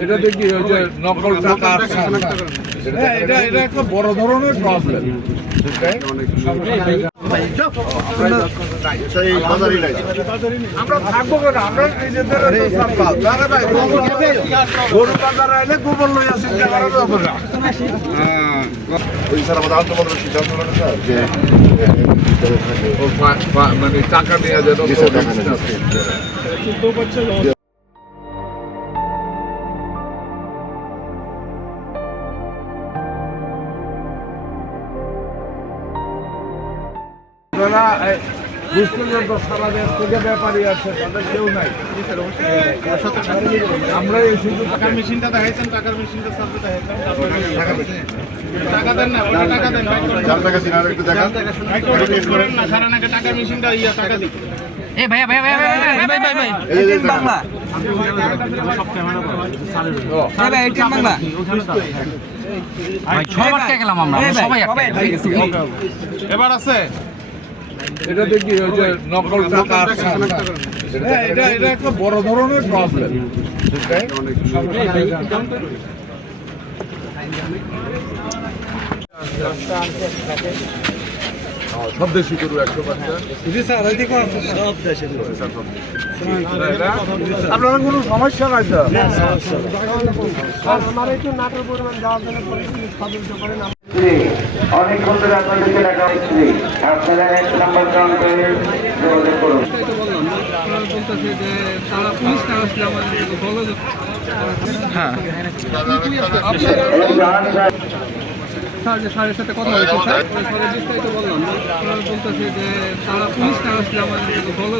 এটা দেখি ওই যে নকল টাকা হ্যাঁ, এটা একটা বড় ধরনের প্রবলেম। আমরা থাকবো কেন? আমরা নিজেদের গরু বাজার আইলে গোবর লইয়া চিন্তা করা যাবে না। মানে টাকা নেওয়া যেন বুঝতে পারবো সারা দেশ থেকে ব্যাপারী আছে, তাদের কেউ নাই। আমরা এই শুধু টাকার মেশিনটা দেখাইছেন, টাকার মেশিনটা সাথে দেখাইছেন, টাকা দেন না, টাকা দেন, সারা নাকি টাকার মেশিনটা ইয়া টাকা দিন। এ ভাই ভাই ভাই ভাই ভাই ভাই এটিএম বাংলা ভাই এটিএম বাংলা ভাই সবাই আটকে গেলাম আমরা সবাই আটকে গেছি। এবার আছে এটা দেখি ওই যে নকল টাকা হ্যাঁ, এটা একটা বড় ধরনের প্রবলেম। সব দেশি গরু 100%। আপনারা কোনো সমস্যা নাই তো? অনেকক্ষণ ধরে আপনাদেরকে ডাকা হচ্ছে, আপনারা 1 নাম্বার কাউন্টারে যোগাযোগ করুন। স্যারের সাথে কথা হয়েছে স্যার, স্যারের বিস্তারিত বললাম না, বলতেছে যে তারা পুলিশ না আসলে আমাদের বলো